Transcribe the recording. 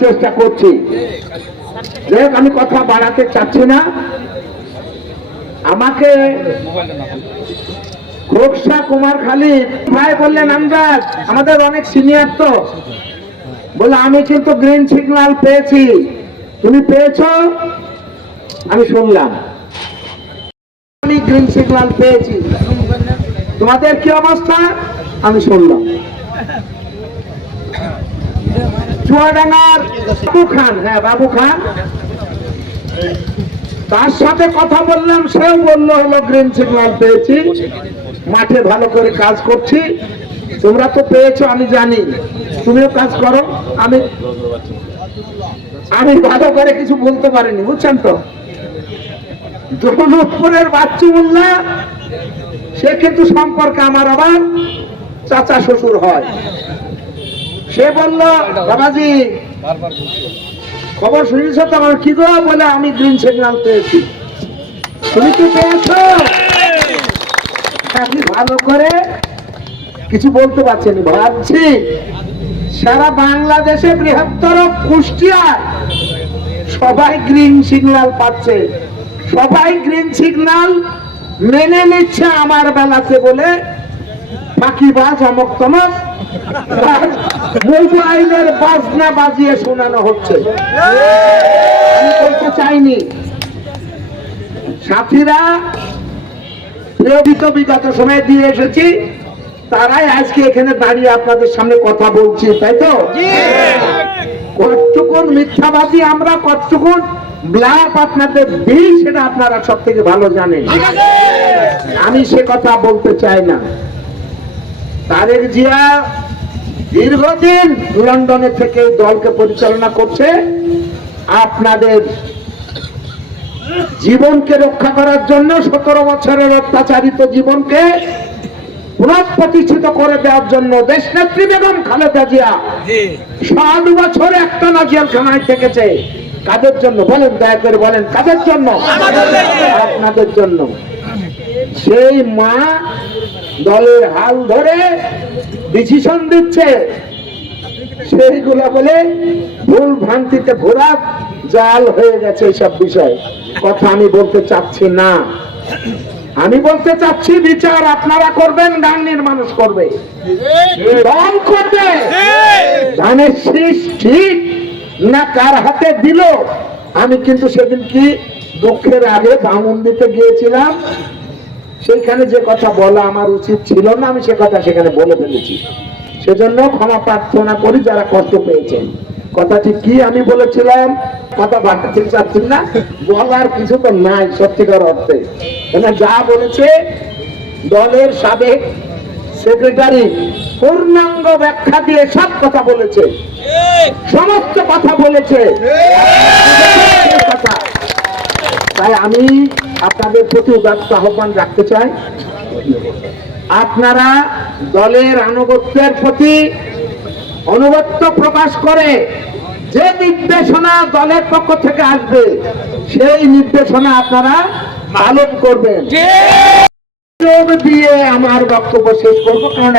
চেষ্টা করছি। যাই আমি কথা বাড়াতে চাচ্ছি না। আমাকে খোকসা কুমার খালিদ ভাই বললেন, আমজাদ, আমাদের অনেক সিনিয়র তো। বলে আমি কিন্তু গ্রিন সিগন্যাল পেয়েছি। তুমি পেয়েছ? আমি শুনলাম। আমি গ্রিন সিগন্যাল পেয়েছি। তোমাদের কি অবস্থা? আমি শুনলাম। চুয়াডাঙ্গার বাবু খান হ্যাঁ বাবু খান। তার সাথে কথা বললাম, সেও বলল, হলো গ্রিন সিগন্যাল পেয়েছি। মাঠে ভালো করে কাজ করছি। তোমরা তো পেয়েছ, আমি জানি। তুমিও কাজ করো। আমি আমি ভালো করে কিছু বলতে পারিনি, বুঝছেন তো? দৌলতপুরের বাচ্চু মোল্লা, সে কিন্তু সম্পর্কে আমার আবার চাচা শ্বশুর হয়। সে বলল, বাবাজি, খবর শুনেছ তো আমার? কি গো বলে, আমি গ্রিন সিগন্যাল পেয়েছি। তুমি কি পেয়েছ? আপনি ভালো করে কিছু বলতে পারছেন ভাবছি সারা বাংলাদেশে বৃহত্তর কুষ্টিয়া সবাই গ্রিন সিগন্যাল পাচ্ছে। সবাই গ্রিন সিগন্যাল মেনে নিচ্ছে আমার বেলাতে বলে, ফাঁকিবাজ অমক তমক মোবাইলের বাজনা বাজিয়ে শোনানো হচ্ছে। আমি বলতে চাইনি। সাথীরা প্রেরিত বিগত সময় দিয়ে এসেছি। তারাই আজকে এখানে দাঁড়িয়ে আপনাদের সামনে কথা বলছি তাই তো? কতটুকুন মিথ্যাবাদী আমরা কতটুকুন ব্লাপ আপনাদের দিই সেটা আপনারা সব থেকে ভালো জানেন। আমি সে কথা বলতে চাই না। তারেক জিয়া দীর্ঘদিন লন্ডনে থেকে দলকে পরিচালনা করছে আপনাদের জীবনকে রক্ষা করার জন্য সতেরো বছরের অত্যাচারিত জীবনকে পুনঃপ্রতিষ্ঠিত করে দেওয়ার জন্য দেশ নেত্রী বেগম খালেদা জিয়া সাত বছর একটা না জেলখানায় থেকেছে। কাদের জন্য? বলেন দয়া করে বলেন কাদের জন্য। আপনাদের জন্য। সেই মা দলের হাল ধরে ডিসিশন দিচ্ছে, সেইগুলো বলে ভুল ভ্রান্তিতে ঘোরা জাল হয়ে গেছে এইসব বিষয়। কথা আমি বলতে চাচ্ছি না। আমি বলতে চাচ্ছি, বিচার আপনারা করবেন গাঙ্গির মানুষ করবে। দল করবে। ধানের শীষ ঠিক না কার হাতে দিল, আমি কিন্তু সেদিন কি দুঃখের আগে বামুন দিতে গিয়েছিলাম? সেইখানে যে কথা বলা আমার উচিত ছিল না আমি সে কথা সেখানে বলে ফেলেছি। সেজন্য ক্ষমা প্রার্থনা করি যারা কষ্ট পেয়েছেন। কথাটি কি আমি বলেছিলাম? কথা বাড়াতে চাচ্ছি না? বলার কিছু তো নাই সত্যিকার অর্থে। যা বলেছে দলের সাবেক সেক্রেটারি পূর্ণাঙ্গ ব্যাখ্যা দিয়ে সব কথা বলেছে। সমস্ত কথা বলেছে। কথা। তাই আমি আপনাদের প্রতি উদাত্ত আহ্বান রাখতে চাই। আপনারা দলের আনুগত্যের প্রতি অনুগত্য প্রকাশ করে যে নির্দেশনা দলের পক্ষ থেকে আসবে সেই নির্দেশনা আপনারা পালন করবেন। দিয়ে আমার বক্তব্য শেষ করব কারণ